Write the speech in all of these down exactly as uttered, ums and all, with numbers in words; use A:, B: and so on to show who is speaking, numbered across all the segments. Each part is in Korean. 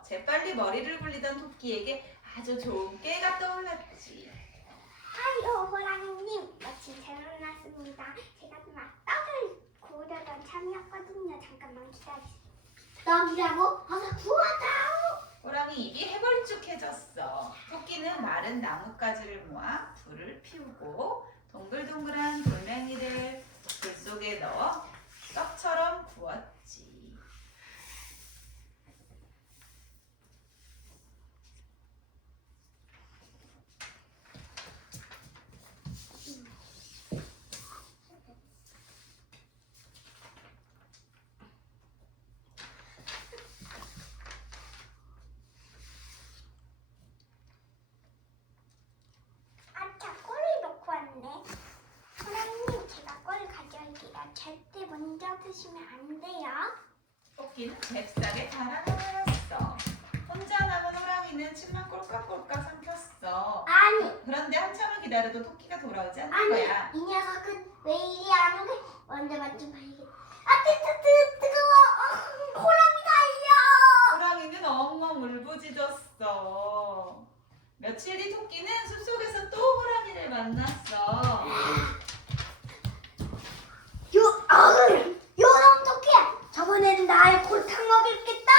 A: 재빨리 머리를 굴리던 토끼에게 아주 좋은 깨가 떠올랐지.
B: 아이고, 호랑이님, 마침 잘 만났습니다. 제가 막 떡을 구우려던 참이었거든요. 잠깐만 기다리세요. 떡이라고? 어서 구워다오.
A: 호랑이 입이 해벌쭉해졌어. 토끼는 마른 나뭇가지를 모아 불을 피우고 동글동글한 돌멩이를 불 속에 넣어 떡처럼 구웠지.
B: 아차, 꿀을 놓고 왔네. 호랑이님, 제가 꿀을 가져올게요. 절대 먼저 드시면 안 돼요.
A: 토끼는 잽싸게 달아나왔어. 혼자 남은 호랑이는 침만 꼴깍꼴깍 삼켰어.
B: 아니,
A: 그런데 한참을 기다려도 토끼가 돌아오지 않는
B: 아니,
A: 거야.
B: 이 녀석은 왜 이리 안 오게? 먼저 맛좀 봐야겠다. 아, 뜨, 뜨, 뜨, 뜨거워. 어, 호랑이 달려.
A: 호랑이는 엉엉 울부짖었어. 며칠 뒤 토끼는 숲속에서 또 호랑이를 만났어.
B: 요, 어을, 요놈 토끼! 저번에는 나의 골탕 먹였겠다?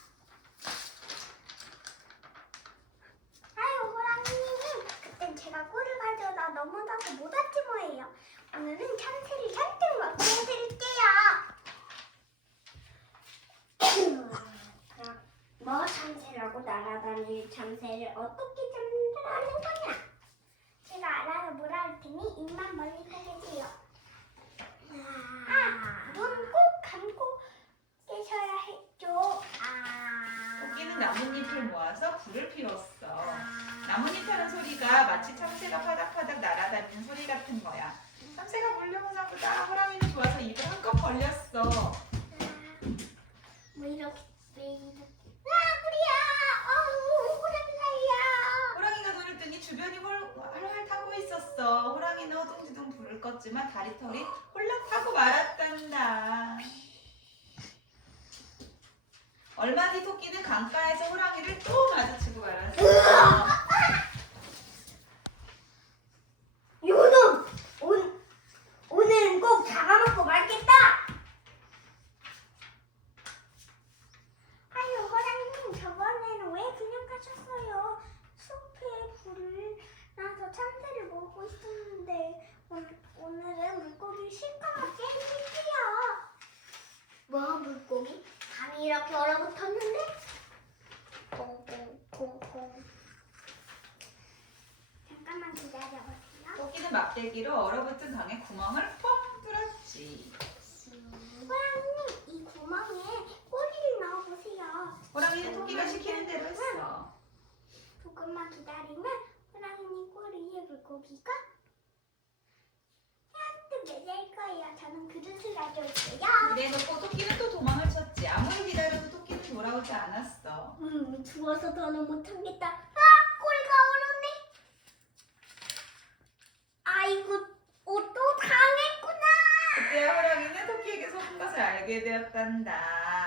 B: 아유, 호랑이님, 그땐 제가 꿀을 가져다 넘어져서 못 왔지 뭐예요. 오늘은 참새를 잔뜩 먹게 해드릴게요. 뭐 참새라고 날아다닐 참새를 어떻게 잡는다는 거냐? 제가 알아서 뭐라 할 테니 입만 멀리 하게돼요. 아, 눈 꼭 감고 계셔야 했죠. 아.
A: 토끼는 나뭇잎을 모아서 불을 피웠어. 나뭇잎 하는 소리가 마치 참새가 파닥파닥 날아다니는 소리 같은 거야. 참새가 몰려오나 보다. 호랑이는 좋아서 입을 한껏 벌렸어.
B: 뭐 이렇게 왜 이렇게? 아, 뿌리야! 어우, 호랑이 살려!
A: 호랑이가 눈을 뜨니 주변이 홀- 활활 타고 있었어. 호랑이는 허둥지둥 불을 껐지만 다리털이 홀랑 타고 말았단다. 얼마 뒤 토끼는 강가에서 호랑이를 또 마주치고 말았어.
B: 요놈! 온, 오늘은 꼭 잡아먹고 말겠다! 아유, 호랑이님, 저번에는 왜 그냥 가셨어요? 숲에 불을 나서 참새를 먹고 있었는데 오늘, 오늘은 물고기 실컷하게 해줄게요. 뭐, 물고기? 감이 이렇게 얼어붙었는데? 꽁꽁꽁꽁. 잠깐만 기다려보세요.
A: 토끼는 막대기로 얼어붙은 강에 구멍을 펑 뚫었지.
B: 호랑이님, 이 구멍에 꼬리를 넣어보세요.
A: 호랑이는 토끼가 시키는 대로 했어.
B: 조금만 기다리면 호랑이님 꼬리에 물고기가 잔뜩 매질 거예요. 저는 그릇을 가져올게요.
A: 이래놓고 토끼는 또 도망을 쳤지. 아무리 기다려도 토끼는 돌아오지 않았어.
B: 음, 추워서 더는 못하겠다. 아, 꼬리가 얼었네. 아이고, 옷도 당했구나.
A: 그때 호랑이는 토끼에게 속은 것을 알게 되었단다.